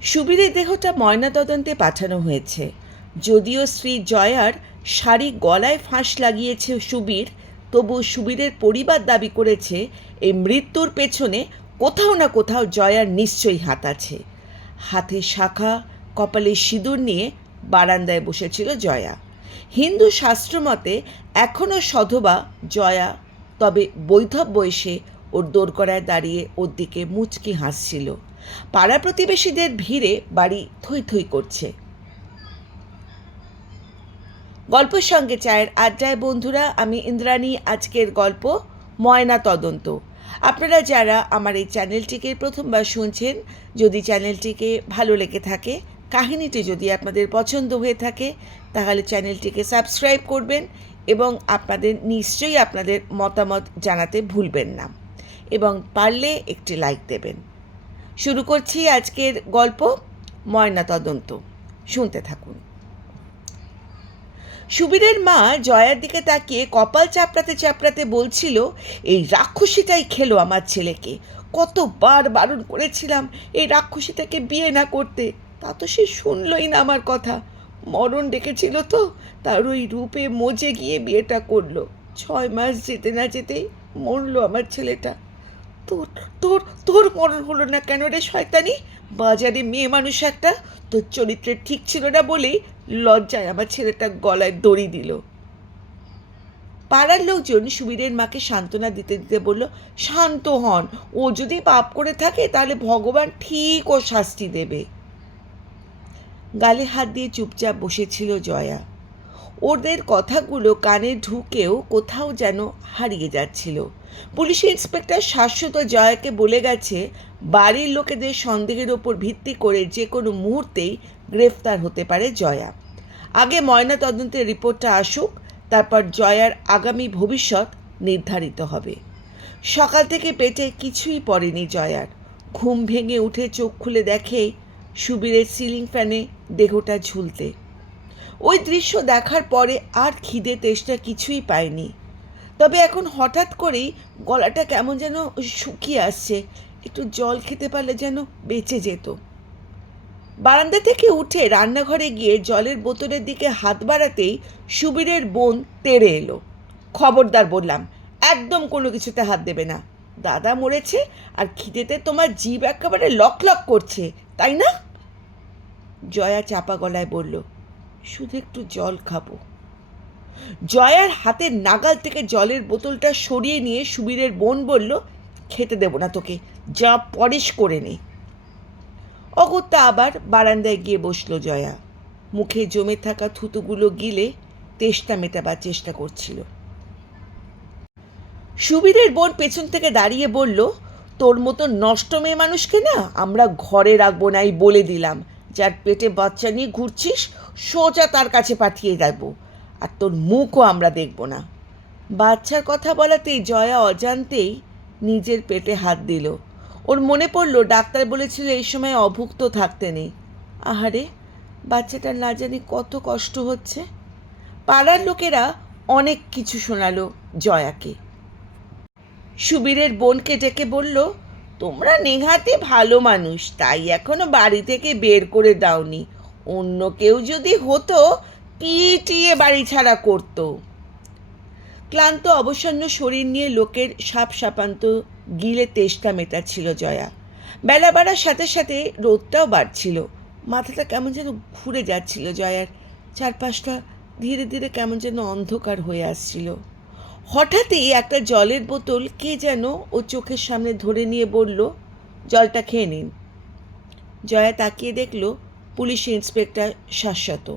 সুবীরের দেহটা ময়নাতদন্তে পাঠানো হয়েছে। যদিও স্ত্রী জয়ার শাড়ি গলায় ফাঁস লাগিয়েছে সুবীর, তবু সুবীরের পরিবার দাবি করেছে এই মৃত্যুর পেছনে কোথাও না কোথাও জয়ার নিশ্চয়ই হাত আছে। হাতে শাখা, কপালে সিঁদুর নিয়ে বারান্দায় বসেছিল জয়া। হিন্দু শাস্ত্রমতে এখনও সধবা জয়া, তবে বৈধব বয়সে ওর দোরগড়ায় দাঁড়িয়ে ওর দিকে মুচকি হাসছিল। পাড়া প্রতিবেশীদের ভিড়ে বাড়ি থই থই করছে। গল্পের সঙ্গে চায়ের আড্ডায় বন্ধুরা, আমি ইন্দ্রাণী। আজকের গল্প ময়না তদন্ত। আপনারা যারা আমার এই চ্যানেলটিকে প্রথমবার শুনছেন, যদি চ্যানেলটিকে ভালো লেগে থাকে, কাহিনীটি যদি আপনাদের পছন্দ হয়ে থাকে, তাহলে চ্যানেলটিকে সাবস্ক্রাইব করবেন এবং আপনাদের নিশ্চয়ই আপনাদের মতামত জানাতে ভুলবেন না, এবং পারলে একটি লাইক দেবেন। শুরু করছি আজকের গল্প ময়না তদন্ত। শুনতে থাকুন। সুবীরের মা জয়ার দিকে তাকিয়ে কপাল চাপড়াতে চাপড়াতে বলছিল, এই রাক্ষসীটাই খেলো আমার ছেলেকে। কতবার বারণ করেছিলাম এই রাক্ষসীটাকে বিয়ে না করতে, তা তো সে শুনলই না আমার কথা। মরণ ডেকেছিল তো, তার ওই রূপে মজে গিয়ে বিয়েটা করলো। 6 মাস যেতে না যেতেই মরলো আমার ছেলেটা। তোর তোর তোর মরণ হলো না কেন রে শয়তানি? বাজারে মেয়ে মানুষ একটা, তোর চরিত্রে ঠিক ছিল না বলেই লজ্জায় আমার ছেলেটা গলায় দড়ি দিল। পাড়ার লোকজন সুবীরের মাকে সান্ত্বনা দিতে দিতে বলল, শান্ত হন, ও যদি পাপ করে থাকে তাহলে ভগবান ঠিক ও শাস্তি দেবে। গালে হাত দিয়ে চুপচাপ বসেছিল জয়া। ওদের কথাগুলো কানে ঢুকেও কোথাও যেন হারিয়ে যাচ্ছিল। পুলিশ ইন্সপেক্টর শাশ্বত জয়াকে বলে গেছে, বাড়ির লোকেদের সন্দেহের ওপর ভিত্তি করে যে কোনো মুহূর্তেই গ্রেফতার হতে পারে জয়া। আগে ময়না তদন্তের রিপোর্টটা আসুক, তারপর জয়ার আগামী ভবিষ্যৎ নির্ধারিত হবে। সকাল থেকে পেটে কিছুই পড়েনি জয়ার। ঘুম ভেঙে উঠে চোখ খুলে দেখে সুবীরের সিলিং ফ্যানে দেহটা ঝুলতে। ওই দৃশ্য দেখার পরে আর খিদে তেষ্টা কিছুই পায়নি। তবে এখন হঠাৎ করেই গলাটা কেমন যেন শুকিয়ে আসছে, একটু জল খেতে পারলে যেন বেঁচে যেত। বারান্দা থেকে উঠে রান্নাঘরে গিয়ে জলের বোতলের দিকে হাত বাড়াতেই সুবীরের বোন তেড়ে এলো। খবরদার বললাম, একদম কোনো কিছুতে হাত দেবে না। দাদা মরেছে আর খিদেতে তোমার জিভ একেবারে লক লক করছে, তাই না? জয়া চাপা গলায় বলল, শুধু একটু জল খাবো। জয়ার হাতের নাগাল থেকে জলের বোতলটা সরিয়ে নিয়ে সুবীরের বোন বলল, খেতে দেব না তোকে, যা পরিশ করে নে। অগত্যা আবার বারান্দায় গিয়ে বসল জয়া। মুখে জমে থাকা থুতুগুলো গিলে তেষ্টা মেটাবার চেষ্টা করছিল। সুবীরের বোন পেছন থেকে দাঁড়িয়ে বলল, তোর মতো নষ্ট মেয়ে মানুষকে না আমরা ঘরে রাখবো না, এই বলে দিলাম। যার পেটে বাচ্চা নিয়ে ঘুরছিস সোজা তার কাছে পাঠিয়ে দেব, আর তোর মুখও আমরা দেখব না। বাচ্চার কথা বলাতেই জয়া অজান্তেই নিজের পেটে হাত দিল। ওর মনে পড়ল ডাক্তার বলেছিল এই সময় অভুক্ত থাকতে নেই। আহারে, বাচ্চাটার না জানি কত কষ্ট হচ্ছে। পাড়ার লোকেরা অনেক কিছু শোনালো জয়াকে। সুবীরের বোনকে ডেকে বলল, তোমরা নেহাতে ভালো মানুষ, তাই এখনো বাড়ি থেকে বের করে দাওনি। অন্য কেউ যদি হতো পিটিয়ে বাড়ি ছাড়া করতো। ক্লান্ত অবসন্ন শরীর নিয়ে লোকের সাপ সাপান্ত গিলে তেষ্টা মেটাচ্ছিল জয়া। বেলা বাড়ার সাথে সাথে রোদটাও বাড়ছিল। মাথাটা কেমন যেন ঘুরে যাচ্ছিল জয়ার। চারপাশটা ধীরে ধীরে কেমন যেন অন্ধকার হয়ে আসছিল। হঠাৎই একটা জলের বোতল কে যেন ও চোখের সামনে ধরে নিয়ে বলল, জলটা খেয়ে নিন। জয়া তাকিয়ে দেখল পুলিশ ইন্সপেক্টর শাশ্বত।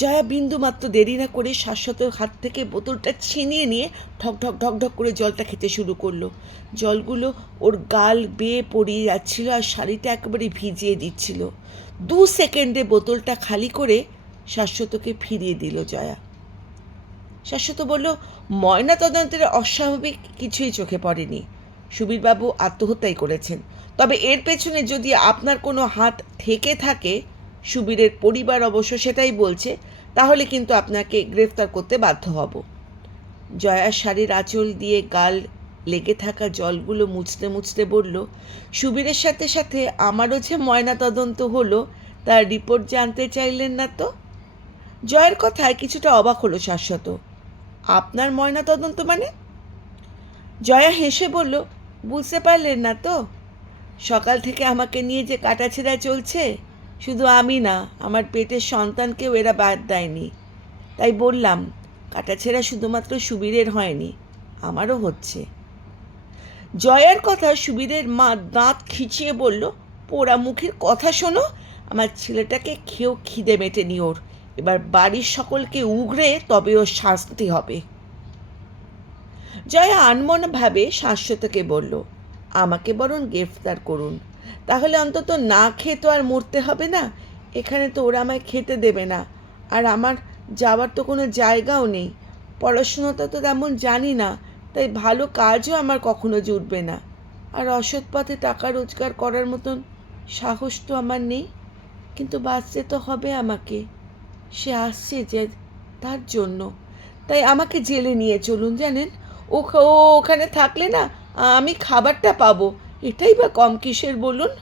জয়া বিন্দুমাত্র দেরি না করে শাশ্বতর হাত থেকে বোতলটা ছিনিয়ে নিয়ে ঢক ঢক ঢক ঢক করে জলটা খেতে শুরু করলো। জলগুলো ওর গাল বেয়ে পড়িয়ে যাচ্ছিল আর শাড়িটা একেবারে ভিজিয়ে দিচ্ছিল। 2 সেকেন্ডে বোতলটা খালি করে শাশ্বতকে ফিরিয়ে দিল জয়া। শাশ্বত বলল, ময়না তদন্তের অস্বাভাবিক কিছুই চোখে পড়েনি। সুবীরবাবু আত্মহত্যাই করেছেন। তবে এর পেছনে যদি আপনার কোনো হাত থেকে থাকে, সুবীরের পরিবার অবশ্য সেটাই বলছে, তাহলে কিন্তু আপনাকে গ্রেফতার করতে বাধ্য হব। জয়ার শাড়ির আঁচল দিয়ে গাল লেগে থাকা জলগুলো মুছতে মুছতে বলল, সুবীরের সাথে সাথে আমারও যে ময়না তদন্ত হলো তার রিপোর্ট জানতে চাইলেন না তো? জয়ের কথায় কিছুটা অবাক হলো শাশ্বত। আপনার ময়না তদন্ত মানে? জয়া হেসে বলল, বুঝতে পারলেন না তো? সকাল থেকে আমাকে নিয়ে যে কাটাছেঁড়া চলছে, শুধু আমি না, আমার পেটের সন্তানকেও এরা বাদ দেয়নি। তাই বললাম, কাটাছেঁড়া শুধুমাত্র সুবীরের হয়নি, আমারও হচ্ছে। জয়ার কথা সুবীরের মা দাঁত খিচিয়ে বলল, পোড়ামুখীর কথা শোনো, আমার ছেলেটাকে খেয়েও খিদে মেটেনি ওর। এবার বাড়ির সকলকে উগড়ে তবে ওর শাস্তি হবে। জয়া আনমনাভাবে শাশ্বতকে বলল, আমাকে বরং গ্রেফতার করুন, তাহলে অন্তত না খেয়ে তো আর মরতে হবে না। এখানে তো ওরা আমায় খেতে দেবে না, আর আমার যাওয়ার তো কোনো জায়গাও নেই। পড়াশোনাটা তো তেমন জানি না, তাই ভালো কাজও আমার কখনো জুটবে না। আর অসৎ পথে টাকা রোজগার করার মতন সাহস তো আমার নেই। কিন্তু বাঁচতে তো হবে আমাকে, সে আসছে যে তার জন্য। তাই আমাকে জেলে নিয়ে চলুন, জানেন, ও ওখানে থাকলে না আমি খাবারটা পাবো, এটাই বা কম কিসের বলুন।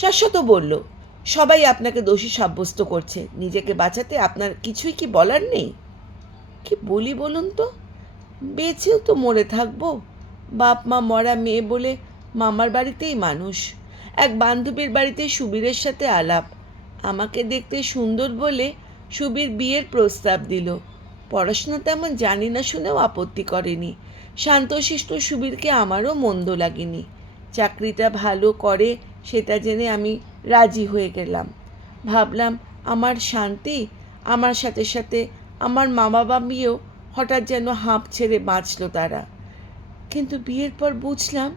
শাশ্বত বলল, সবাই আপনাকে দোষী সাব্যস্ত করছে, নিজেকে বাঁচাতে আপনার কিছুই কি বলার নেই? কি বলি বলুন তো? বেঁচেও তো মরে থাকবো। বাপ মা মরা মেয়ে বলে মামার বাড়িতেই মানুষ। এক বান্ধবীর বাড়িতে সুবীরের সাথে আলাপ। আমাকে দেখতে সুন্দর বলে সুবীর বিয়ের প্রস্তাব দিল। পড়াশোনা তেমন জানি না শুনেও আপত্তি করেনি। শান্তশিষ্ট সুবীরকে আমারও মন্দ লাগেনি। চাকরিটা ভালো করে সেটা জেনে আমি রাজি হয়ে গেলাম। ভাবলাম আমার শান্তি, আমার সাথে সাথে আমার মা বাবা বিয়েও হঠাৎ যেন হাঁপ ছেড়ে বাঁচল তারা। কিন্তু বিয়ের পর বুঝলাম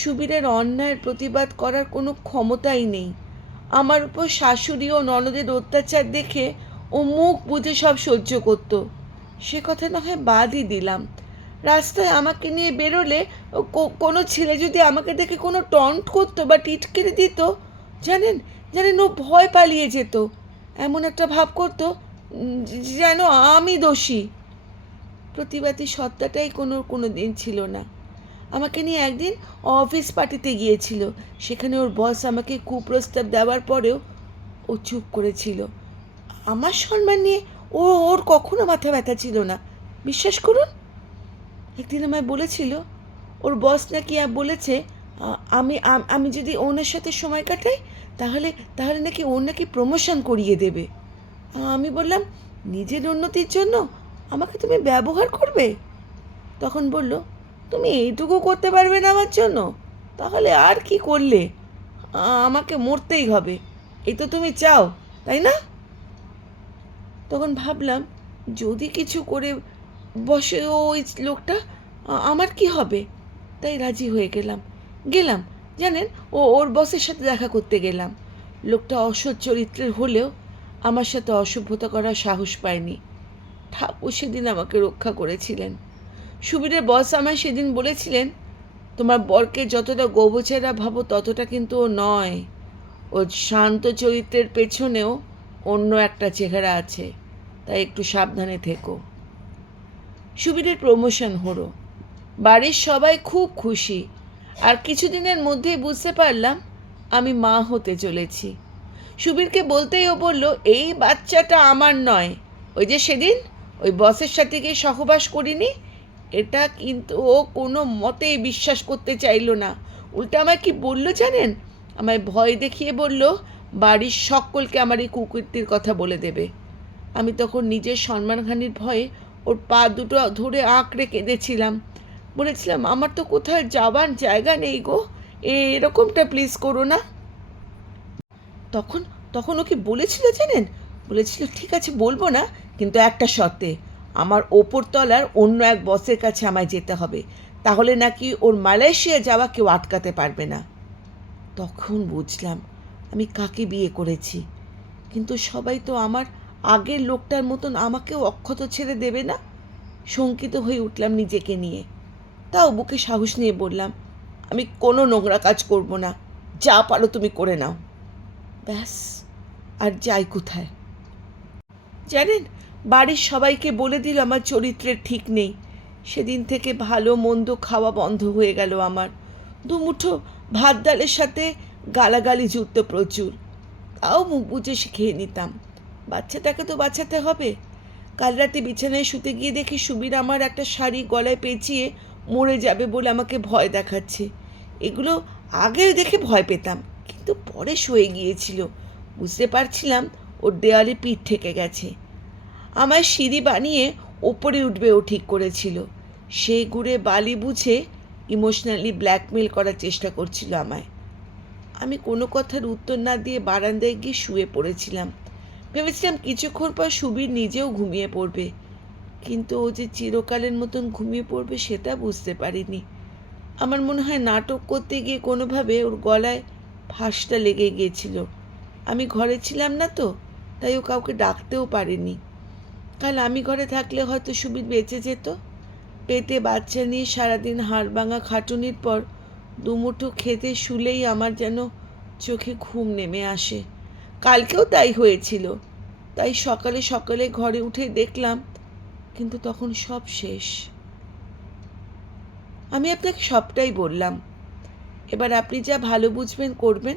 সুবীরের অন্যায়ের প্রতিবাদ করার কোনো ক্ষমতাই নেই। আমার উপর শাশুড়ি ও ননদের অত্যাচার দেখে ও মুখ বুজে সব সহ্য করতো। সে কথা না হয় বাদই দিলাম। রাস্তায় আমাকে নিয়ে বেরোলে কোনো ছেলে যদি আমাকে দেখে কোনো টন্ট করতো বা টিটকিরি দিত, জানেন জানেন ও ভয় পালিয়ে যেত। এমন একটা ভাব করতো যেন আমি দোষী। প্রতিবাদী সত্তাটাই কোনো দিন ছিল না। আমাকে নিয়ে একদিন অফিস পার্টিতে গিয়েছিল। সেখানে ওর বস আমাকে কুপ্রস্তাব দেওয়ার পরেও ও চুপ করেছিল। আমার সম্মান নিয়ে ওর কখনো মাথা ব্যথা ছিল না, বিশ্বাস করুন। একদিন আমায় বলেছিল ওর বস নাকি বলেছে আমি আমি যদি ওনার সাথে সময় কাটাই তাহলে তাহলে নাকি ওর নাকি প্রমোশন করিয়ে দেবে। আমি বললাম, নিজের উন্নতির জন্য আমাকে তুমি ব্যবহার করবে? তখন বলল, তুমি এইটুকু করতে পারবে না আমার জন্য, তাহলে আর কি করলে? আমাকে মরতেই হবে, এই তো তুমি চাও, তাই না? তখন ভাবলাম, যদি কিছু করে বসে ওই লোকটা, আমার কি হবে? তাই রাজি হয়ে গেলাম জানেন, ওর বসের সাথে দেখা করতে গেলাম। লোকটা অসৎ চরিত্রের হলেও আমার সাথে অসভ্যতা করার সাহস পায়নি। ঠাকুর সেদিন আমাকে রক্ষা করেছিলেন। সুবীরের বস আমায় সেদিন বলেছিলেন, তোমার বরকে যতটা গোবছেরা ভাবো ততটা কিন্তু ও নয়। ও শান্ত চরিত্রের পেছনেও অন্য একটা চেহারা আছে, তাই একটু সাবধানে থেকো। সুবীরের প্রমোশন হলো। বাড়ির সবাই খুব খুশি। আর কিছুদিনের মধ্যেই বুঝতে পারলাম আমি মা হতে চলেছি। সুবীরকে বলতেই ও বলল, এই বাচ্চাটা আমার নয়। ওই যে সেদিন ওই বসের সাথে গিয়ে সহবাস করিনি, এটা কিন্তু ও কোনো মতেই বিশ্বাস করতে চাইল না। উল্টা আমায় কি বলল জানেন? আমায় ভয় দেখিয়ে বলল বাড়ির সকলকে আমার এই কুকীর্তির কথা বলে দেবে। আমি তখন নিজের সম্মানহানির ভয়ে ওর পা দুটো ধরে আঁকড়ে কেঁদেছিলাম। বলেছিলাম, আমার তো কোথায় যাবার জায়গা নেই গো, এরকমটা প্লিজ করো না। তখন তখন ওকে বলেছিল জানেন, বলেছিল ঠিক আছে বলবো না, কিন্তু একটা শর্তে, আমার ওপরতলার অন্য এক বসের কাছে আমায় যেতে হবে, তাহলে নাকি ওর মালয়েশিয়া যাওয়া কেউ আটকাতে পারবে না। তখন বুঝলাম আমি কাকে বিয়ে করেছি। কিন্তু সবাই তো আমার আগের লোকটার মতন আমাকেও অক্ষত ছেড়ে দেবে না। শঙ্কিত হয়ে উঠলাম নিজেকে নিয়ে। তাও বুকে সাহস নিয়ে বললাম, আমি কোনো নোংরা কাজ করব না, যা পারো তুমি করে নাও। ব্যাস, আর যাই কোথায়। জানেন, বাড়ির সবাইকে বলে দিল আমার চরিত্রের ঠিক নেই, সেদিন থেকে ভালো মন্দ খাওয়া বন্ধ হয়ে গেল আমার। দুমুঠো ভাত ডালের সাথে গালাগালি জুটত প্রচুর, তাও মুখ বুজে খেয়ে নিতাম। বাচ্চাটাকে তো বাঁচাতে হবে। কাল রাতে বিছানায় শুতে গিয়ে দেখি সুবীর আমার একটা শাড়ি গলায় পেঁচিয়ে মরে যাবে বলে আমাকে ভয় দেখাচ্ছে। এগুলো আগে দেখে ভয় পেতাম, কিন্তু পরে সয়ে গিয়েছিল। বুঝতে পারছিলাম ওর দেওয়ালে পিঠ ঠেকে গেছে। আমায় সিঁড়ি বানিয়ে ওপরে উঠবে ও ঠিক করেছিল। সেই গুড়ে বালি বুঝে ইমোশনালি ব্ল্যাকমেল করার চেষ্টা করছিল আমায়। আমি কোনো কথার উত্তর না দিয়ে বারান্দায় গিয়ে শুয়ে পড়েছিলাম। ভেবেছিলাম কিছুক্ষণ পর সুবীর নিজেও ঘুমিয়ে পড়বে, কিন্তু ও যে চিরকালের মতন ঘুমিয়ে পড়বে সেটা বুঝতে পারিনি। আমার মনে হয় নাটক করতে গিয়ে কোনোভাবে ওর গলায় ফাঁসটা লেগে গিয়েছিল। আমি ঘরে ছিলাম না তো, তাই ও কাউকে ডাকতেও পারেনি। কাল আমি ঘরে থাকলে হয়তো সুবীর বেঁচে যেত। পেটে বাচ্চা নিয়ে সারাদিন হাড়ভাঙা খাটুনির পর দুমুঠো খেতে শুলেই আমার যেন চোখে ঘুম নেমে আসে। কালকেও তাই হয়েছিল। তাই সকালে সকালে ঘরে উঠে দেখলাম, কিন্তু তখন সব শেষ। আমি আপনাকে সবটাই বললাম। এবার আপনি যা ভালো বুঝবেন করবেন,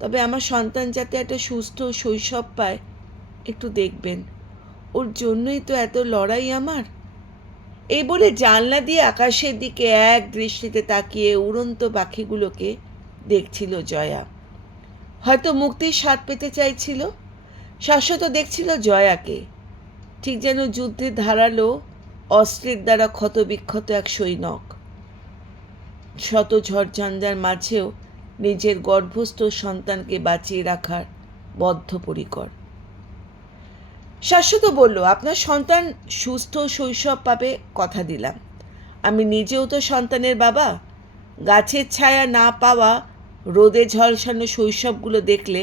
তবে আমার সন্তান যাতে একটা সুস্থ শৈশব পায় একটু দেখবেন। ওর জন্যই তো এত লড়াই আমার। এই বলে জানলা দিয়ে আকাশের দিকে এক দৃষ্টিতে তাকিয়ে উড়ন্ত পাখিগুলোকে দেখছিল জয়া। হয়তো মুক্তির স্বাদ পেতে চাইছিল। শাশ্বত দেখছিল জয়াকে, ঠিক যেন যুদ্ধে ধারালো অস্ত্রের দ্বারা ক্ষতবিক্ষত এক সৈনিক, শত ঝড়ঝঞ্ঝার মাঝেও নিজের গর্ভস্থ সন্তানকে বাঁচিয়ে রাখার বদ্ধপরিকর। শাশ্বত বলল, আপনার সন্তান সুস্থ শৈশব পাবে, কথা দিলাম। আমি নিজেও তো সন্তানের বাবা। গাছের ছায়া না পাওয়া রোদে ঝলসানো শৈশবগুলো দেখলে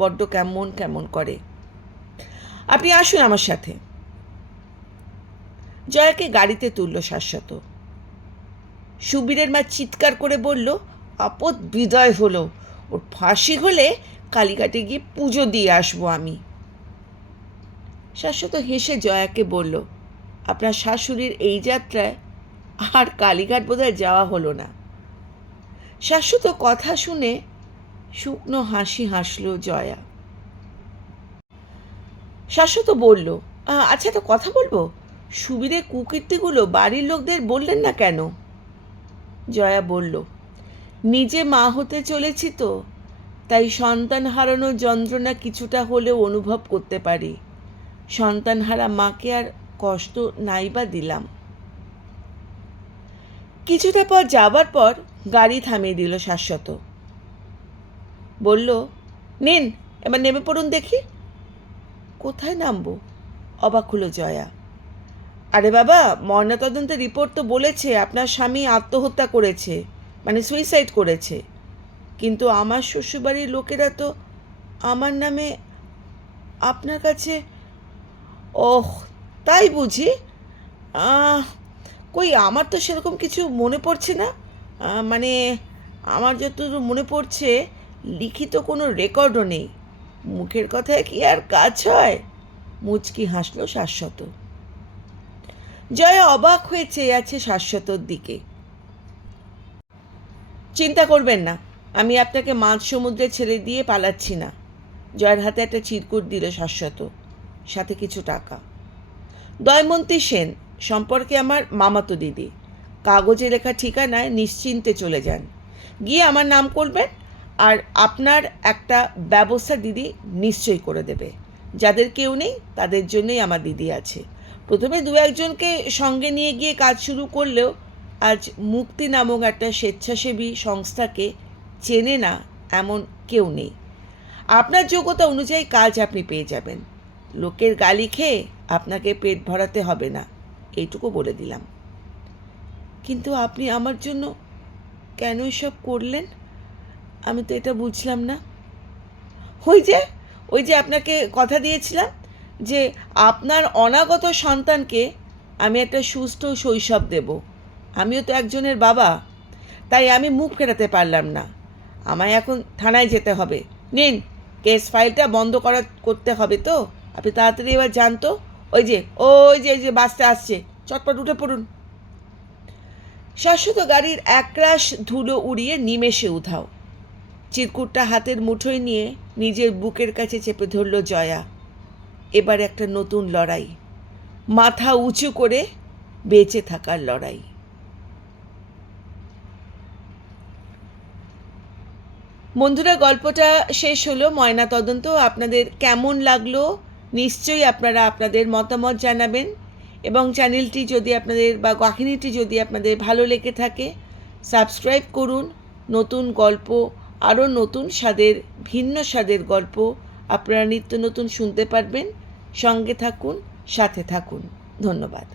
বড্ড কেমন কেমন করে। আপনি আসুন আমার সাথে। জয়াকে গাড়িতে তুলল শাশ্বত। সুবীরের মা চিৎকার করে বলল, আপদ বিদায় হলো। ওর ফাঁসি হলে কালীঘাটে গিয়ে পুজো দিয়ে আসবো আমি। শাশ্বত হেসে জয়াকে বলল, আপনার শাশুড়ির এই যাত্রায় আর কালীঘাট বোধহয় যাওয়া হলো না। শাশ্বত কথা শুনে শুকনো হাসি হাসল জয়া। শাশ্বত বলল, আচ্ছা তো কথা বলবো, সুবীরের কুকীর্তিগুলো বাড়ির লোকদের বললেন না কেন? জয়া বলল, নিজে মা হতে চলেছি তো, তাই সন্তান হারানোর যন্ত্রণা কিছুটা হলেও অনুভব করতে পারি। সন্তানহারা মাকে আর কষ্ট নাই বা দিলাম। কিছুটা পর যাবার পর গাড়ি থামিয়ে দিল শাশ্বত। বলল, নিন এবার নেমে পড়ুন দেখি। কোথায় নামবো? অবাক হলো জয়া। আরে বাবা, ময়নাতদন্তের রিপোর্ট তো বলেছে আপনার স্বামী আত্মহত্যা করেছে, মানে সুইসাইড করেছে। কিন্তু আমার শ্বশুরবাড়ির লোকেরা তো আমার নামে আপনার কাছে। ওহ, তাই বুঝি? কই আমার তো সেরকম কিছু মনে পড়ছে না। মানে আমার যতদূর মনে পড়ছে লিখিত কোনো রেকর্ডও নেই। মুখের কথায় কি আর কাজ হয়? মুচকি হাসল শাশ্বত। জয়া অবাক হয়ে চেয়ে আছে শাশ্বতর দিকে। চিন্তা করবেন না, আমি আপনাকে মাঝ সমুদ্রে ছেড়ে দিয়ে পালাচ্ছি না। জয়ার হাতে একটা চিরকুট দিল শাশ্বত, সাথে কিছু টাকা। দয়মন্তী সেন, সম্পর্কে আমার মামাতো দিদি। কাগজে লেখা ঠিকানায় নিশ্চিন্তে চলে যান। গিয়ে আমার নাম করবেন, আর আপনার একটা ব্যবস্থা দিদি নিশ্চয়ই করে দেবে। যাদের কেউ নেই তাদের জন্যই আমার দিদি আছে। প্রথমে দু একজনকে সঙ্গে নিয়ে গিয়ে কাজ শুরু করলেও আজ মুক্তি নামক একটা স্বেচ্ছাসেবী সংস্থাকে চেনে না এমন কেউ নেই। আপনার যোগ্যতা অনুযায়ী কাজ আপনি পেয়ে যাবেন। লোকের গালি খেয়ে আপনাকে পেট ভরাতে হবে না, এইটুকু বলে দিলাম। কিন্তু আপনি আমার জন্য কেন এসব করলেন? আমি তো এটা বুঝলাম না। ওই যে আপনাকে কথা দিয়েছিলাম যে আপনার অনাগত সন্তানকে আমি একটা সুস্থ শৈশব দেব। আমিও তো একজনের বাবা, তাই আমি মুখ ফেরাতে পারলাম না। আমায় এখন থানায় যেতে হবে। নিন, কেস ফাইলটা বন্ধ করতে হবে তো। আপনি তাড়াতাড়ি এবার যান তো। ওই যে বাসটা আসছে, চটপট উঠে পড়ুন। শাশ্বত গাড়ির একরাশ ধুলো উড়িয়ে নিমেষে উধাও। চিরকুটটা হাতের মুঠোয় নিয়ে নিজের বুকের কাছে চেপে ধরল জয়া। এবার একটা নতুন লড়াই, মাথা উঁচু করে বেঁচে থাকার লড়াই। বন্ধুরা, গল্পটা শেষ হলো। ময়নাতদন্ত আপনাদের কেমন লাগলো নিশ্চয়ই আপনারা আপনাদের মতামত জানাবেন, এবং চ্যানেলটি যদি আপনাদের বা কাহিনীটি যদি আপনাদের ভালো লেগে থাকে সাবস্ক্রাইব করুন। নতুন গল্প, আরও নতুন স্বাদের, ভিন্ন স্বাদের গল্প আপনারা নিত্য নতুন শুনতে পারবেন। সঙ্গে থাকুন, সাথে থাকুন। ধন্যবাদ।